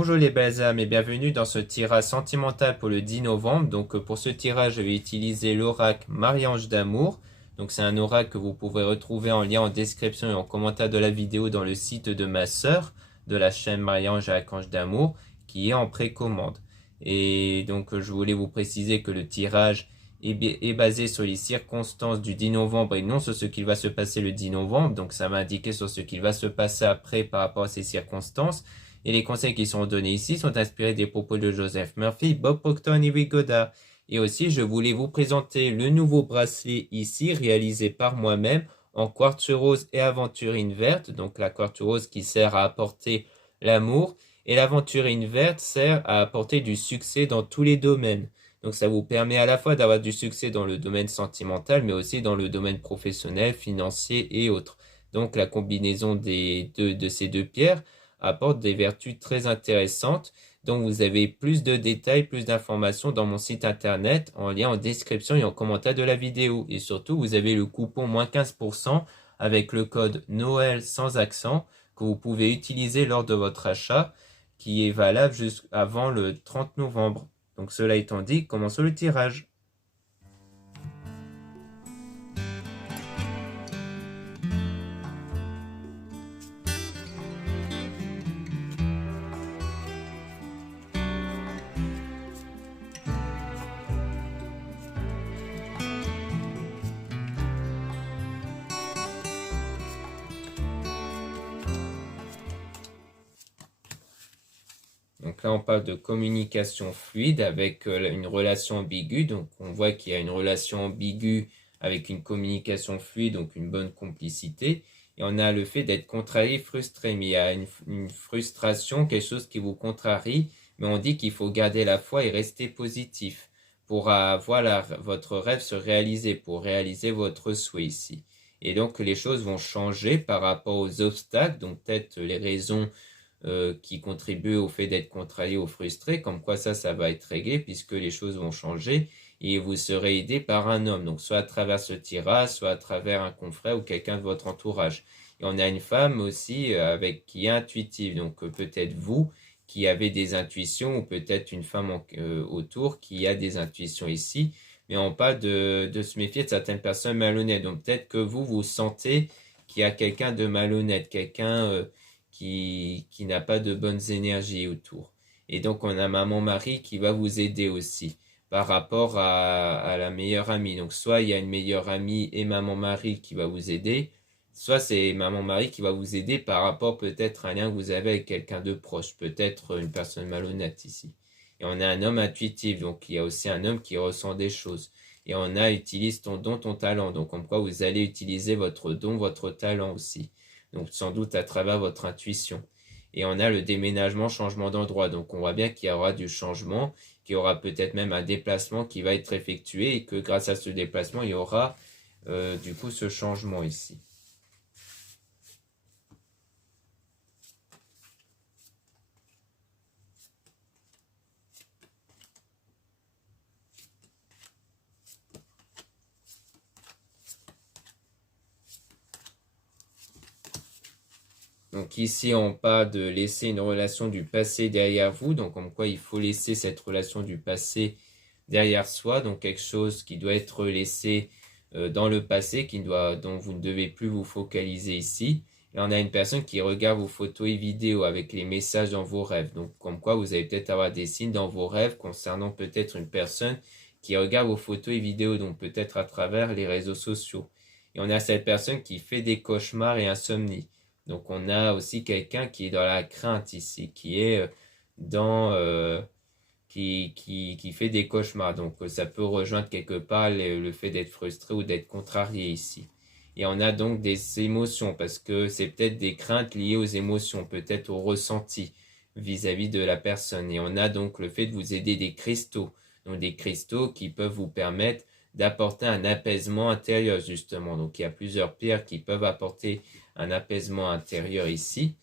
Bonjour les belles âmes et bienvenue dans ce tirage sentimental pour le 10 novembre. Donc pour ce tirage, je vais utiliser l'oracle Marie-Ange d'amour. Donc c'est un oracle que vous pouvez retrouver en lien en description et en commentaire de la vidéo dans le site de ma sœur de la chaîne Marie-Ange Archange d'amour qui est en précommande. Et donc je voulais vous préciser que le tirage est basé sur les circonstances du 10 novembre et non sur ce qu'il va se passer le 10 novembre. Donc ça va indiquer sur ce qu'il va se passer après par rapport à ces circonstances. Et les conseils qui sont donnés ici sont inspirés des propos de Joseph Murphy, Bob Proctor et Neville Goddard. Et aussi, je voulais vous présenter le nouveau bracelet ici, réalisé par moi-même, en quartz rose et aventurine verte. Donc la quartz rose qui sert à apporter l'amour, et l'aventurine verte sert à apporter du succès dans tous les domaines. Donc ça vous permet à la fois d'avoir du succès dans le domaine sentimental, mais aussi dans le domaine professionnel, financier et autres. Donc la combinaison de ces deux pierres apporte des vertus très intéressantes. Donc vous avez plus de détails, plus d'informations dans mon site internet en lien en description et en commentaire de la vidéo. Et surtout, vous avez le coupon moins 15% avec le code Noël sans accent que vous pouvez utiliser lors de votre achat qui est valable jusqu'avant le 30 novembre. Donc cela étant dit, commençons le tirage. Donc là, on parle de communication fluide avec une relation ambiguë. Donc on voit qu'il y a une relation ambiguë avec une communication fluide, donc une bonne complicité. Et on a le fait d'être contrarié, frustré. Mais il y a une frustration, quelque chose qui vous contrarie. Mais on dit qu'il faut garder la foi et rester positif pour voir votre rêve se réaliser, pour réaliser votre souhait ici. Et donc les choses vont changer par rapport aux obstacles, donc peut-être les raisons qui contribuent au fait d'être contrarié ou frustré, comme quoi ça va être réglé puisque les choses vont changer et vous serez aidé par un homme, donc soit à travers ce tirage, soit à travers un confrère ou quelqu'un de votre entourage. Et on a une femme aussi qui est intuitive, donc peut-être vous qui avez des intuitions ou peut-être une femme autour qui a des intuitions ici, mais on parle de se méfier de certaines personnes malhonnêtes, donc peut-être que vous sentez qu'il y a quelqu'un de malhonnête, quelqu'un qui n'a pas de bonnes énergies autour. Et donc on a maman-mari qui va vous aider aussi par rapport à la meilleure amie. Donc soit il y a une meilleure amie et maman-mari qui va vous aider, soit c'est maman-mari qui va vous aider par rapport peut-être à un lien que vous avez avec quelqu'un de proche, peut-être une personne malhonnête ici. Et on a un homme intuitif, donc il y a aussi un homme qui ressent des choses. Et on a utilise ton don, ton talent. Donc comme quoi vous allez utiliser votre don, votre talent aussi. Donc sans doute à travers votre intuition. Et on a le déménagement, changement d'endroit. Donc on voit bien qu'il y aura du changement, qu'il y aura peut-être même un déplacement qui va être effectué et que grâce à ce déplacement, il y aura du coup ce changement ici. Donc ici, on parle de laisser une relation du passé derrière vous. Donc comme quoi il faut laisser cette relation du passé derrière soi. Donc quelque chose qui doit être laissé dans le passé, dont vous ne devez plus vous focaliser ici. Et on a une personne qui regarde vos photos et vidéos avec les messages dans vos rêves. Donc comme quoi vous allez peut-être avoir des signes dans vos rêves concernant peut-être une personne qui regarde vos photos et vidéos, donc peut-être à travers les réseaux sociaux. Et on a cette personne qui fait des cauchemars et insomnie. Donc on a aussi quelqu'un qui est dans la crainte ici, qui est qui fait des cauchemars. Donc ça peut rejoindre quelque part le fait d'être frustré ou d'être contrarié ici. Et on a donc des émotions, parce que c'est peut-être des craintes liées aux émotions, peut-être au ressenti vis-à-vis de la personne. Et on a donc le fait de vous aider des cristaux. Donc des cristaux qui peuvent vous permettre d'apporter un apaisement intérieur justement. Donc il y a plusieurs pierres qui peuvent apporter un apaisement intérieur ici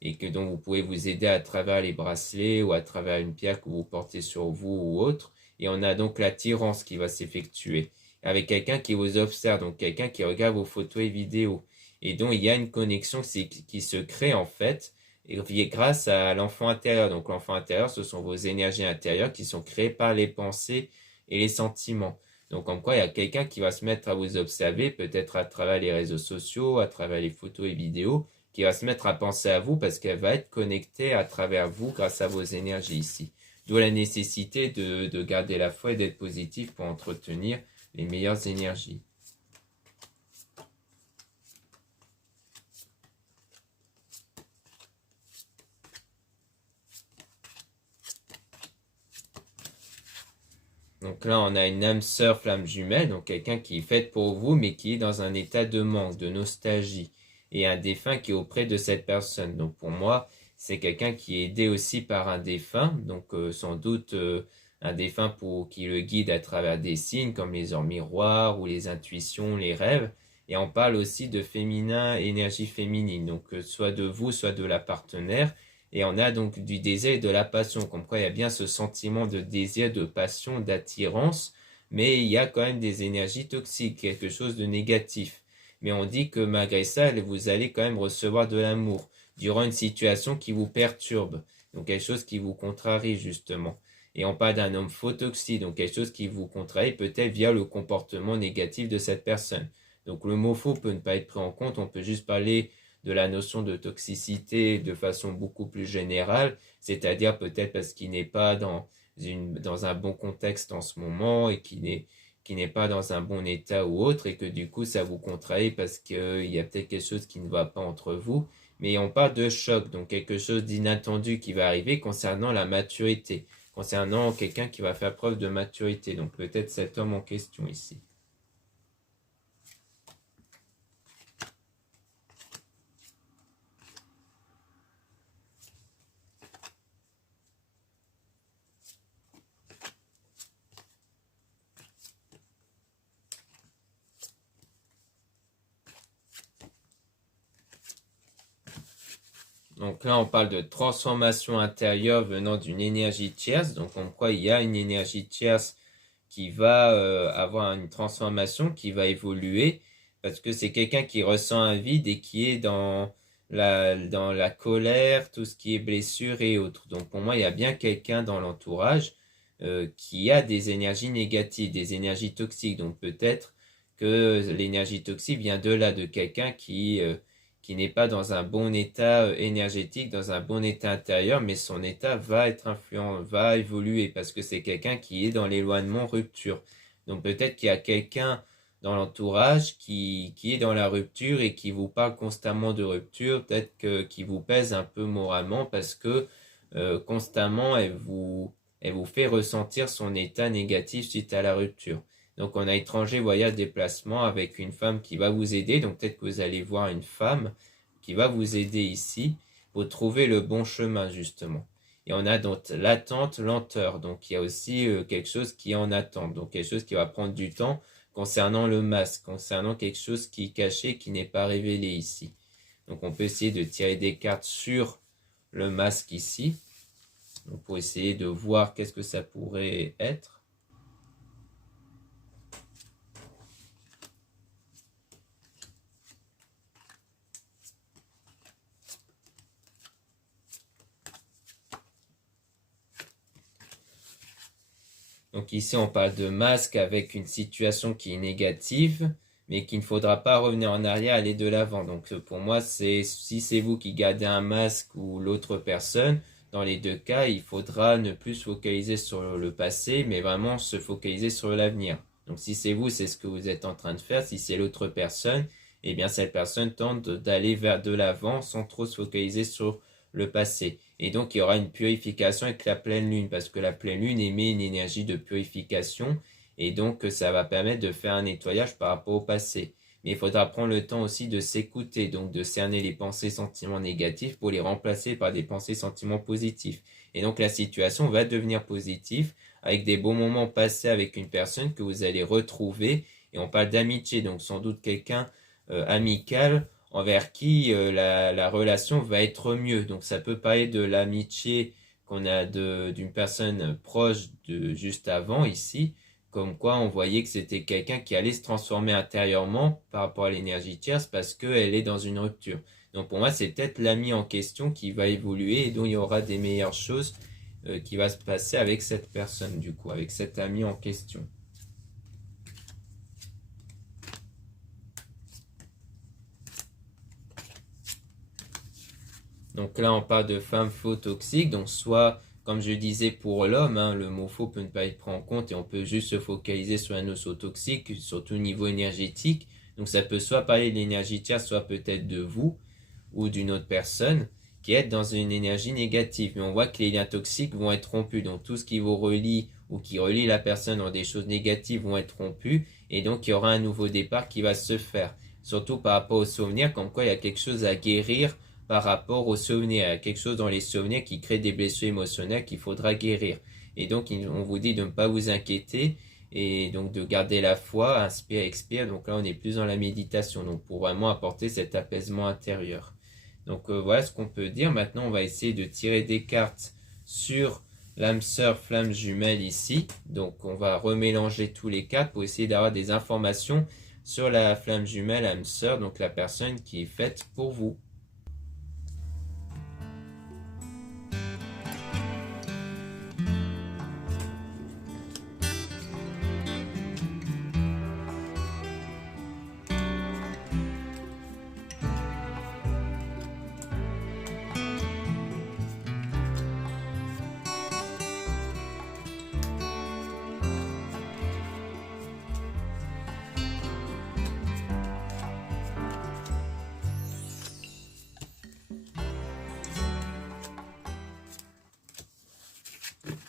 et que donc vous pouvez vous aider à travers les bracelets ou à travers une pierre que vous portez sur vous ou autre. Et on a donc l'attirance qui va s'effectuer avec quelqu'un qui vous observe, donc quelqu'un qui regarde vos photos et vidéos et dont il y a une connexion qui se crée en fait grâce à l'enfant intérieur. Donc l'enfant intérieur, ce sont vos énergies intérieures qui sont créées par les pensées et les sentiments. Donc comme quoi il y a quelqu'un qui va se mettre à vous observer, peut-être à travers les réseaux sociaux, à travers les photos et vidéos, qui va se mettre à penser à vous parce qu'elle va être connectée à travers vous grâce à vos énergies ici. D'où la nécessité de garder la foi et d'être positif pour entretenir les meilleures énergies. Donc là, on a une âme sœur, flamme jumelle, donc quelqu'un qui est fait pour vous, mais qui est dans un état de manque, de nostalgie, et un défunt qui est auprès de cette personne. Donc pour moi, c'est quelqu'un qui est aidé aussi par un défunt, donc sans doute un défunt qui le guide à travers des signes comme les heures miroirs ou les intuitions, les rêves. Et on parle aussi de féminin, énergie féminine, donc soit de vous, soit de la partenaire. Et on a donc du désir et de la passion, comme quoi il y a bien ce sentiment de désir, de passion, d'attirance, mais il y a quand même des énergies toxiques, quelque chose de négatif. Mais on dit que malgré ça, vous allez quand même recevoir de l'amour durant une situation qui vous perturbe, donc quelque chose qui vous contrarie justement. Et on parle d'un homme faux toxique, donc quelque chose qui vous contrarie peut-être via le comportement négatif de cette personne. Donc le mot faux peut ne pas être pris en compte, on peut juste parler de la notion de toxicité de façon beaucoup plus générale, c'est-à-dire peut-être parce qu'il n'est pas dans un bon contexte en ce moment et qui n'est pas dans un bon état ou autre et que du coup ça vous contrarie parce qu'il y a peut-être quelque chose qui ne va pas entre vous. Mais on parle de choc, donc quelque chose d'inattendu qui va arriver concernant la maturité, concernant quelqu'un qui va faire preuve de maturité, donc peut-être cet homme en question ici. Donc là, on parle de transformation intérieure venant d'une énergie tierce. Donc, on croit qu'il y a une énergie tierce qui va avoir une transformation, qui va évoluer, parce que c'est quelqu'un qui ressent un vide et qui est dans la colère, tout ce qui est blessure et autres. Donc, pour moi, il y a bien quelqu'un dans l'entourage qui a des énergies négatives, des énergies toxiques. Donc, peut-être que l'énergie toxique vient de là, de quelqu'un qui n'est pas dans un bon état énergétique, dans un bon état intérieur, mais son état va être influent, va évoluer parce que c'est quelqu'un qui est dans l'éloignement rupture. Donc peut-être qu'il y a quelqu'un dans l'entourage qui est dans la rupture et qui vous parle constamment de rupture, peut-être qui vous pèse un peu moralement parce que constamment elle vous fait ressentir son état négatif suite à la rupture. Donc on a étranger, voyage, déplacement avec une femme qui va vous aider. Donc peut-être que vous allez voir une femme qui va vous aider ici pour trouver le bon chemin justement. Et on a donc l'attente, lenteur. Donc il y a aussi quelque chose qui est en attente. Donc quelque chose qui va prendre du temps concernant le masque, concernant quelque chose qui est caché, qui n'est pas révélé ici. Donc on peut essayer de tirer des cartes sur le masque ici. Donc pour essayer de voir qu'est-ce que ça pourrait être. Donc ici, on parle de masque avec une situation qui est négative, mais qu'il ne faudra pas revenir en arrière, aller de l'avant. Donc pour moi, si c'est vous qui gardez un masque ou l'autre personne, dans les deux cas, il faudra ne plus se focaliser sur le passé, mais vraiment se focaliser sur l'avenir. Donc si c'est vous, c'est ce que vous êtes en train de faire. Si c'est l'autre personne, eh bien cette personne tente d'aller vers de l'avant sans trop se focaliser sur le passé. Et donc, il y aura une purification avec la pleine lune, parce que la pleine lune émet une énergie de purification, et donc ça va permettre de faire un nettoyage par rapport au passé. Mais il faudra prendre le temps aussi de s'écouter, donc de cerner les pensées, sentiments négatifs pour les remplacer par des pensées, sentiments positifs. Et donc, la situation va devenir positive avec des bons moments passés avec une personne que vous allez retrouver. Et on parle d'amitié, donc sans doute quelqu'un amical envers qui la relation va être mieux. Donc ça peut parler de l'amitié qu'on a d'une personne proche de juste avant ici, comme quoi on voyait que c'était quelqu'un qui allait se transformer intérieurement par rapport à l'énergie tierce parce qu'elle est dans une rupture. Donc pour moi, c'est peut-être l'ami en question qui va évoluer et dont il y aura des meilleures choses qui va se passer avec cette personne, du coup, avec cet ami en question. Donc là, on parle de femme faux toxique. Donc soit, comme je disais pour l'homme, hein, le mot faux peut ne pas être pris en compte et on peut juste se focaliser sur un osso toxique, surtout au niveau énergétique. Donc ça peut soit parler de l'énergie tierce, soit peut-être de vous ou d'une autre personne qui est dans une énergie négative. Mais on voit que les liens toxiques vont être rompus. Donc tout ce qui vous relie ou qui relie la personne dans des choses négatives vont être rompus. Et donc il y aura un nouveau départ qui va se faire. Surtout par rapport aux souvenirs, comme quoi il y a quelque chose à guérir par rapport aux souvenirs. Il y a quelque chose dans les souvenirs qui crée des blessures émotionnelles qu'il faudra guérir. Et donc on vous dit de ne pas vous inquiéter et donc de garder la foi, inspire, expire. Donc là on est plus dans la méditation, donc pour vraiment apporter cet apaisement intérieur. Donc voilà ce qu'on peut dire. Maintenant on va essayer de tirer des cartes sur l'âme sœur flamme jumelle ici. Donc on va remélanger tous les cartes pour essayer d'avoir des informations sur la flamme jumelle âme sœur, donc la personne qui est faite pour vous.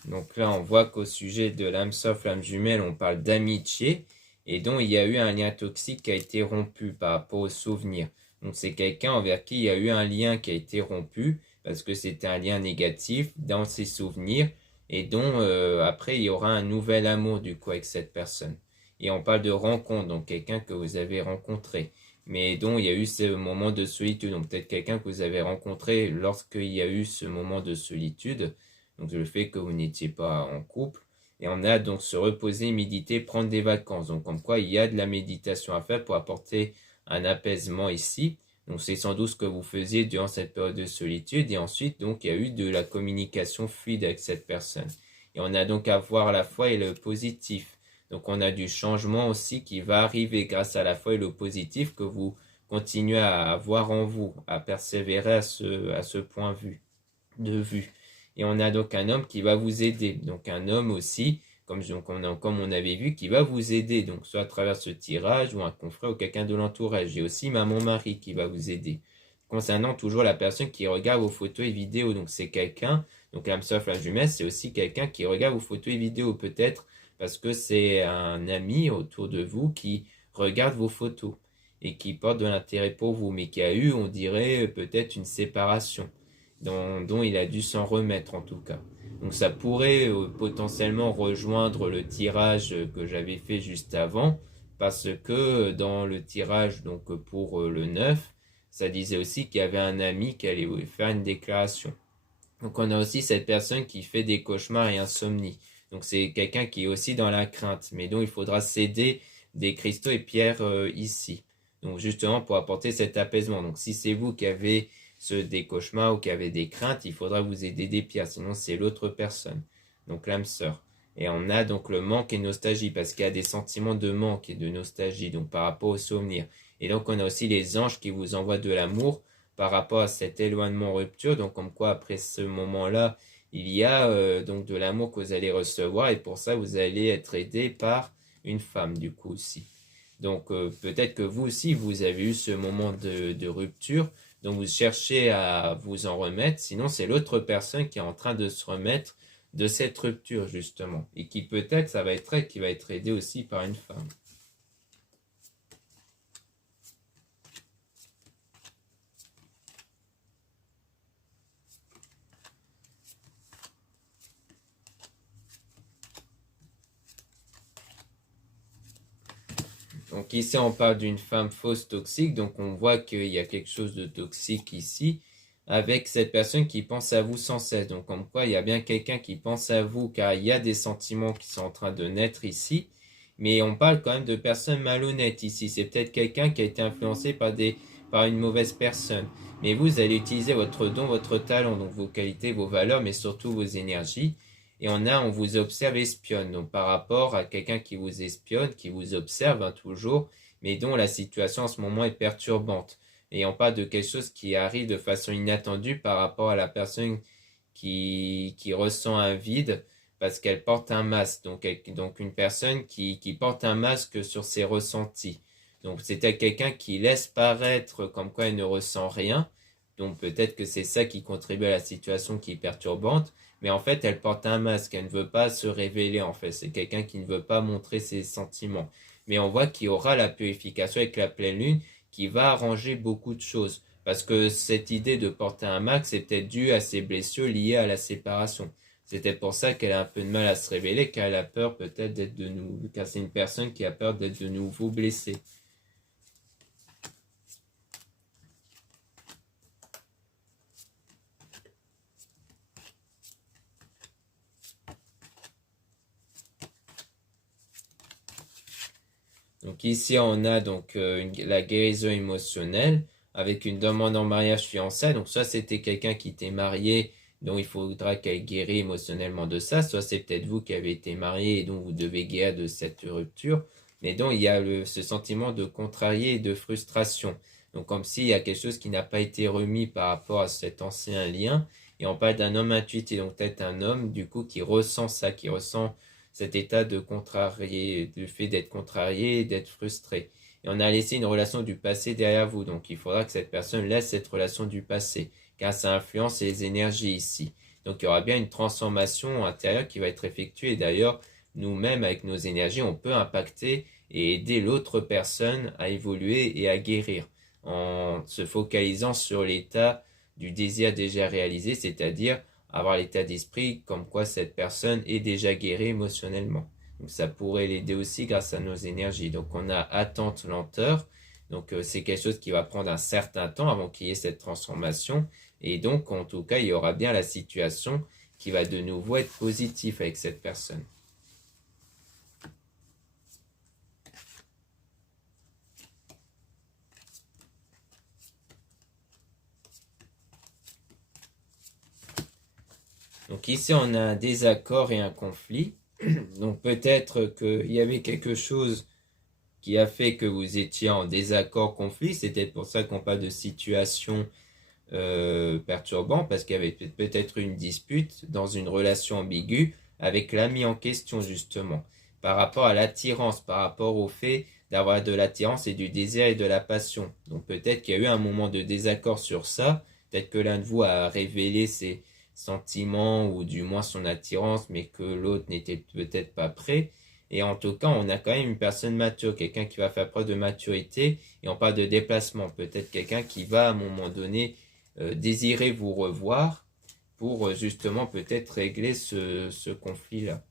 Donc là, on voit qu'au sujet de l'âme sœur flamme jumelle, on parle d'amitié et dont il y a eu un lien toxique qui a été rompu par rapport aux souvenirs. Donc c'est quelqu'un envers qui il y a eu un lien qui a été rompu parce que c'était un lien négatif dans ses souvenirs et dont après il y aura un nouvel amour du coup avec cette personne. Et on parle de rencontre, donc quelqu'un que vous avez rencontré, mais dont il y a eu ce moment de solitude. Donc peut-être quelqu'un que vous avez rencontré lorsqu'il y a eu ce moment de solitude. Donc le fait que vous n'étiez pas en couple. Et on a donc se reposer, méditer, prendre des vacances. Donc comme quoi il y a de la méditation à faire pour apporter un apaisement ici. Donc c'est sans doute ce que vous faisiez durant cette période de solitude. Et ensuite donc il y a eu de la communication fluide avec cette personne. Et on a donc à voir la foi et le positif. Donc on a du changement aussi qui va arriver grâce à la foi et le positif que vous continuez à avoir en vous, à persévérer à ce point de vue. Et on a donc un homme qui va vous aider. Donc un homme aussi, comme on avait vu, qui va vous aider. Donc soit à travers ce tirage ou un confrère ou quelqu'un de l'entourage. J'ai aussi mon mari qui va vous aider. Concernant toujours la personne qui regarde vos photos et vidéos. Donc c'est quelqu'un, donc l'âme sœur la jumelle, c'est aussi quelqu'un qui regarde vos photos et vidéos peut-être parce que c'est un ami autour de vous qui regarde vos photos et qui porte de l'intérêt pour vous, mais qui a eu, on dirait, peut-être une séparation dont il a dû s'en remettre en tout cas. Donc ça pourrait potentiellement rejoindre le tirage que j'avais fait juste avant, parce que dans le tirage donc pour le 9, ça disait aussi qu'il y avait un ami qui allait faire une déclaration. Donc on a aussi cette personne qui fait des cauchemars et insomnie. Donc c'est quelqu'un qui est aussi dans la crainte, mais dont il faudra céder des cristaux et pierres ici. Donc justement pour apporter cet apaisement. Donc si c'est vous qui avez des cauchemars ou qui avez des craintes, il faudra vous aider des pierres, sinon c'est l'autre personne. Donc l'âme sœur. Et on a donc le manque et nostalgie, parce qu'il y a des sentiments de manque et de nostalgie, donc par rapport aux souvenirs. Et donc on a aussi les anges qui vous envoient de l'amour par rapport à cet éloignement rupture, donc comme quoi après ce moment-là, il y a donc de l'amour que vous allez recevoir, et pour ça vous allez être aidé par une femme du coup aussi. Donc peut-être que vous aussi vous avez eu ce moment de rupture, donc vous cherchez à vous en remettre, sinon c'est l'autre personne qui est en train de se remettre de cette rupture justement, et qui peut-être ça va être elle qui va être aidée aussi par une femme. Donc ici on parle d'une femme fausse toxique, donc on voit qu'il y a quelque chose de toxique ici, avec cette personne qui pense à vous sans cesse. Donc comme quoi il y a bien quelqu'un qui pense à vous, car il y a des sentiments qui sont en train de naître ici, mais on parle quand même de personnes malhonnêtes ici. C'est peut-être quelqu'un qui a été influencé par des par une mauvaise personne. Mais vous allez utiliser votre don, votre talent, donc vos qualités, vos valeurs, mais surtout vos énergies. Et on vous observe et espionne. Donc par rapport à quelqu'un qui vous espionne, qui vous observe toujours, mais dont la situation en ce moment est perturbante. Et on parle de quelque chose qui arrive de façon inattendue par rapport à la personne qui ressent un vide parce qu'elle porte un masque. Donc une personne qui porte un masque sur ses ressentis. Donc c'était quelqu'un qui laisse paraître comme quoi elle ne ressent rien. Donc peut-être que c'est ça qui contribue à la situation qui est perturbante. Mais en fait, elle porte un masque. Elle ne veut pas se révéler en fait. C'est quelqu'un qui ne veut pas montrer ses sentiments. Mais on voit qu'il y aura la purification avec la pleine lune qui va arranger beaucoup de choses. Parce que cette idée de porter un masque, c'est peut-être dû à ses blessures liées à la séparation. C'était pour ça qu'elle a un peu de mal à se révéler, car elle a peur peut-être d'être de nouveau, car c'est une personne qui a peur d'être de nouveau blessée. Donc ici on a donc la guérison émotionnelle avec une demande en mariage fiançailles. Donc soit c'était quelqu'un qui était marié, donc il faudra qu'elle guérisse émotionnellement de ça. Soit c'est peut-être vous qui avez été marié et donc vous devez guérir de cette rupture. Mais donc il y a ce sentiment de contrarié et de frustration. Donc comme s'il y a quelque chose qui n'a pas été remis par rapport à cet ancien lien. Et on parle d'un homme intuitif, donc peut-être un homme du coup qui ressent ça, qui ressent cet état de contrarié, du fait d'être contrarié, d'être frustré. Et on a laissé une relation du passé derrière vous, donc il faudra que cette personne laisse cette relation du passé, car ça influence les énergies ici. Donc il y aura bien une transformation intérieure qui va être effectuée. D'ailleurs, nous-mêmes, avec nos énergies, on peut impacter et aider l'autre personne à évoluer et à guérir, en se focalisant sur l'état du désir déjà réalisé, c'est-à-dire avoir l'état d'esprit comme quoi cette personne est déjà guérie émotionnellement. Donc ça pourrait l'aider aussi grâce à nos énergies. Donc on a attente, lenteur. Donc c'est quelque chose qui va prendre un certain temps avant qu'il y ait cette transformation. Et donc en tout cas, il y aura bien la situation qui va de nouveau être positive avec cette personne. Donc ici, on a un désaccord et un conflit. Donc peut-être qu'il y avait quelque chose qui a fait que vous étiez en désaccord, conflit. C'était pour ça qu'on parle de situation perturbante, parce qu'il y avait peut-être une dispute dans une relation ambiguë avec l'ami en question, justement, par rapport à l'attirance, par rapport au fait d'avoir de l'attirance et du désir et de la passion. Donc peut-être qu'il y a eu un moment de désaccord sur ça. Peut-être que l'un de vous a révélé ses sentiments ou du moins son attirance, mais que l'autre n'était peut-être pas prêt. Et en tout cas, on a quand même une personne mature, quelqu'un qui va faire preuve de maturité, et on parle de déplacement, peut-être quelqu'un qui va à un moment donné désirer vous revoir pour justement peut-être régler ce conflit-là.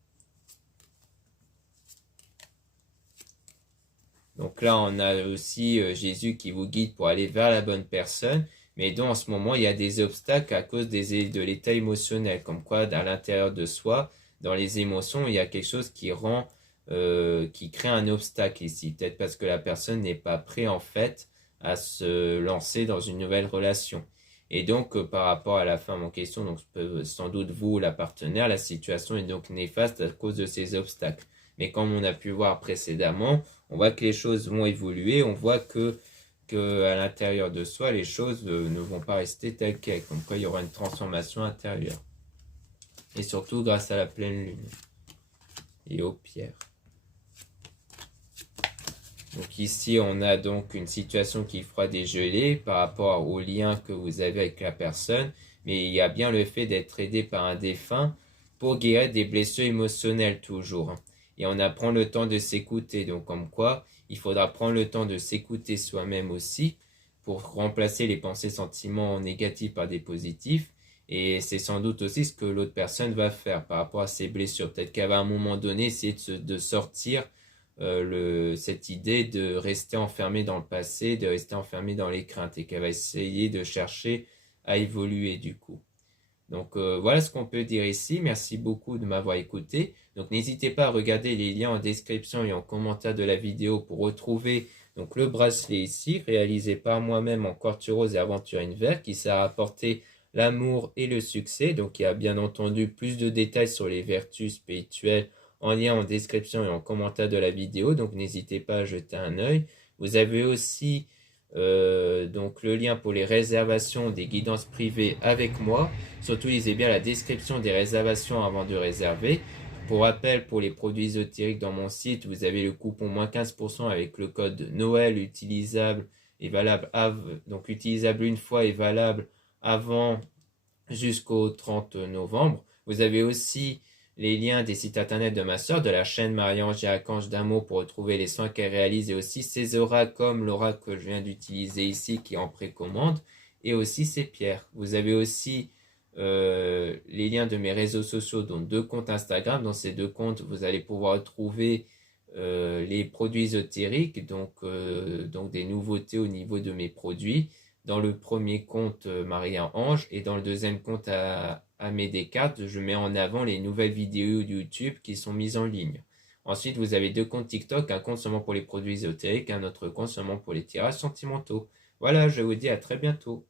Donc là, on a aussi Jésus qui vous guide pour aller vers la bonne personne, mais dont en ce moment, il y a des obstacles à cause de l'état émotionnel, comme quoi à l'intérieur de soi, dans les émotions, il y a quelque chose qui crée un obstacle ici. Peut-être parce que la personne n'est pas prête en fait à se lancer dans une nouvelle relation. Et donc, par rapport à la femme en question, donc sans doute vous, la partenaire, la situation est donc néfaste à cause de ces obstacles. Mais comme on a pu voir précédemment, on voit que les choses vont évoluer, on voit que à l'intérieur de soi, les choses ne vont pas rester telles quelles. Comme quoi, il y aura une transformation intérieure. Et surtout grâce à la pleine lune et aux pierres. Donc ici, on a donc une situation qui fera dégeler par rapport au lien que vous avez avec la personne. Mais il y a bien le fait d'être aidé par un défunt pour guérir des blessures émotionnelles toujours. Et on apprend le temps de s'écouter. Donc comme quoi, il faudra prendre le temps de s'écouter soi-même aussi pour remplacer les pensées, sentiments négatifs par des positifs. Et c'est sans doute aussi ce que l'autre personne va faire par rapport à ses blessures. Peut-être qu'elle va à un moment donné essayer de sortir cette idée de rester enfermée dans le passé, de rester enfermée dans les craintes et qu'elle va essayer de chercher à évoluer du coup. Donc voilà ce qu'on peut dire ici. Merci beaucoup de m'avoir écouté. Donc n'hésitez pas à regarder les liens en description et en commentaire de la vidéo pour retrouver donc le bracelet ici, réalisé par moi-même en quartz rose et aventurine vert, qui sert à apporter l'amour et le succès. Donc il y a bien entendu plus de détails sur les vertus spirituelles en lien en description et en commentaire de la vidéo. Donc n'hésitez pas à jeter un œil. Vous avez aussi donc le lien pour les réservations des guidances privées avec moi. Surtout, lisez bien la description des réservations avant de réserver. Pour rappel, pour les produits ésotériques dans mon site, vous avez le coupon moins 15% avec le code Noël utilisable et valable, donc utilisable une fois et valable avant jusqu'au 30 novembre. Vous avez aussi les liens des sites internet de ma soeur, de la chaîne Marie-Ange et Archange d'amour pour retrouver les soins qu'elle réalise et aussi ses auras comme l'aura que je viens d'utiliser ici qui est en précommande et aussi ses pierres. Vous avez aussi les liens de mes réseaux sociaux, dont 2 comptes Instagram. Dans ces 2 comptes, vous allez pouvoir trouver les produits ésotériques, donc des nouveautés au niveau de mes produits. Dans le premier compte Marie-Ange et dans le deuxième compte Aimé Descartes, je mets en avant les nouvelles vidéos YouTube qui sont mises en ligne. Ensuite, vous avez 2 comptes TikTok, un compte seulement pour les produits ésotériques, un autre compte seulement pour les tirages sentimentaux. Voilà, je vous dis à très bientôt.